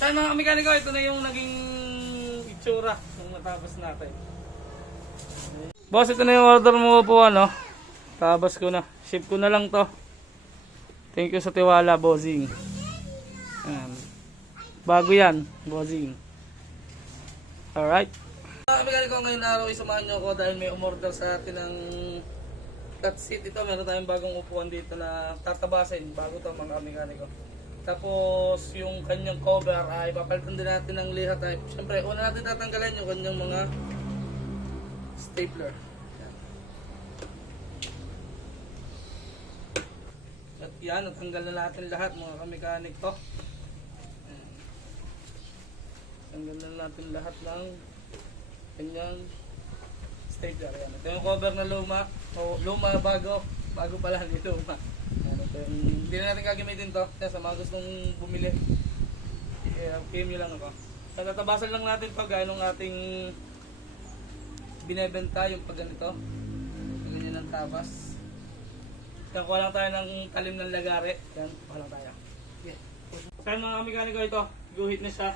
Sa mga mekaniko, ito na yung naging itsura nung natapos natin. Boss, ito na yung order mo po, ano. Tapos ko na. Ship ko na lang to. Thank you sa tiwala, bossing. Ayan. Bago yan, bossing. Alright. Mga mekaniko, ngayon araw isamahan nyo ako dahil may umorder sa atin ng cut seat. Ito, meron tayong bagong upuan dito na tatabasin. Bago to mga mekaniko. Tapos yung kanyang cover ay papalitan din natin ng liha type. Siyempre, una natin tatanggalin yung kanyang mga stapler. Yan. At yan, natanggal na natin lahat mga kamekanik to. Tanggal na natin lahat ng kanyang stapler. Yan. Ito yung cover na luma. O luma, bago. Bago pala, hindi luma. Hindi na natin gagamitin to. Kaya sa mga gustong bumili, PM nyo lang ako. So, tatabasan lang natin pag anong ating binebenta yung pag ganito. Ganyan ang tabas. Yan, kuha lang tayo ng talim ng lagari. Yan, kuha lang tayo. Okay. Kaya mga mekaniko, ito, guhit na siya.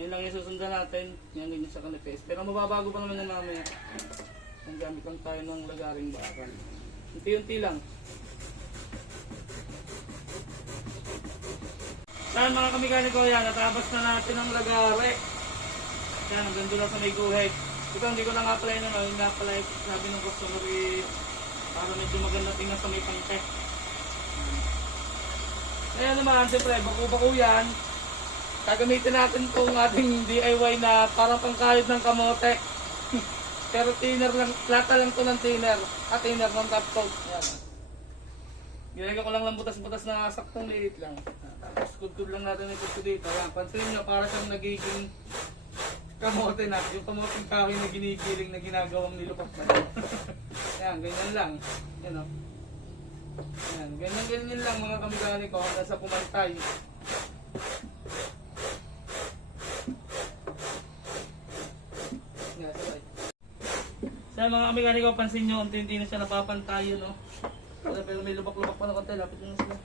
Yan lang yung susundan natin. Yan, ganyan siya kanipis. Pero mababago pa naman yan mamaya. Ang gamit lang tayo ng lagaring bakal. Unti-unti lang. Saan mga kamekaniko, yan, natabas na natin ang lagari. Yan, hanggang doon lang sa may guhit. Ito, hindi ko na-apply na, no? Hindi na-apply, sabi ng customer, para medyo maganda tingnan sa may pangke. Kaya naman, siyempre, baku-baku yan. Gagamitin natin itong ating DIY na parang pangkayod ng kamote. Pero thinner lang, plata lang ito ng thinner. Thinner ng top coat. Yan. Ginagawa ko lang butas-butas na saktong liit lang. Tapos kudkod lang natin ito dito. Ayan, pansinin nyo, para siyang nagiging kamote na. Yung kamoteng kahoy na ginigiling na ginagawang nilupak na. Ayan, ganyan lang. Yan o. Ayan, ganyan lang mga kamekaniko hanggang sa pumantay. Ayan, sabay. Sa mga kamekaniko, pansin nyo, unti-unti na siya napapantay, no? Pero may lubak-lubak pa na konti, lapit nyo na sila.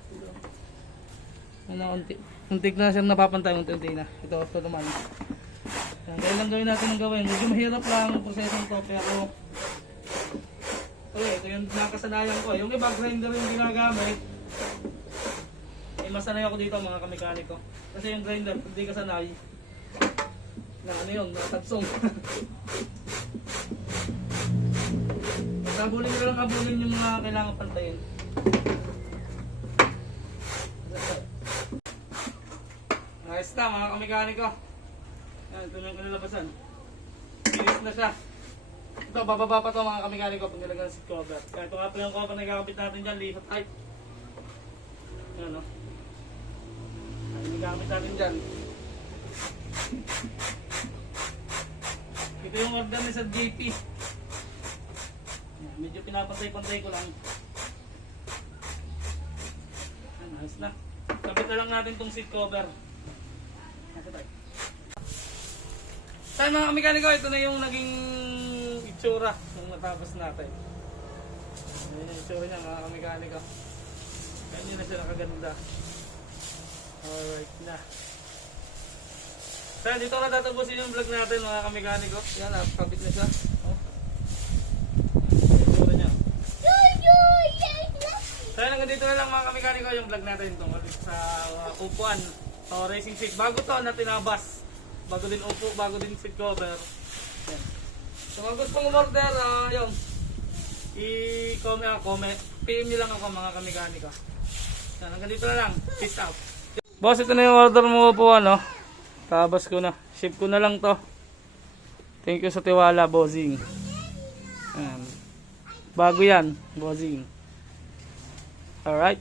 Untik na siya napapantay, unti-unti na. Ito naman. Kaya lang gawin natin ang gawin. Medyo mahirap lang ang proseso nito, pero okay, ito yung nakasanayan ko. Yung iba grinder yung ginagamit, masanay ako dito mga kamekaniko. Kasi yung grinder, pag di ka sanay, na ano yun, natatsong. Habulin ko lang habulin yung mga kailangan pantayin. Ayos na mga kamekaniko. Yan, ito na yung kanilabasan. Finish na siya. Ito, bababa pa ito mga kamekaniko pag nilagyan ng seat cover. Kaya ito nga pala yung cover na ikakapit natin dyan, lihat type. Yan o. Yan, ikakapit natin dyan. Ito yung order ni sa JP. Medyo pinapantay-pantay ko lang. Ayos na. Kabit na lang natin itong seat cover. Saan mga mekaniko, ito na yung naging itsura nung natapos natin. Ayan yung itsura niya mga mekaniko. Ganyan na siya nakaganda. Alright na. Saan, dito na tatapusin yung vlog natin mga mekaniko. Yan, nakakabit na siya. So hanggang dito na lang mga kamekaniko yung vlog natin tungkol sa upuan o racing seat. Bago to na tinabas. Bago din upo, bago din seat cover. Yan. So kung gusto mong order, yun. I-comment, PM nyo lang ako mga kamekaniko. So hanggang dito na lang. Peace out. Boss, ito na yung order mo po, ano. Tabas ko na. Ship ko na lang to. Thank you sa tiwala, bossing. Yan. Bago yan, bossing. Alright.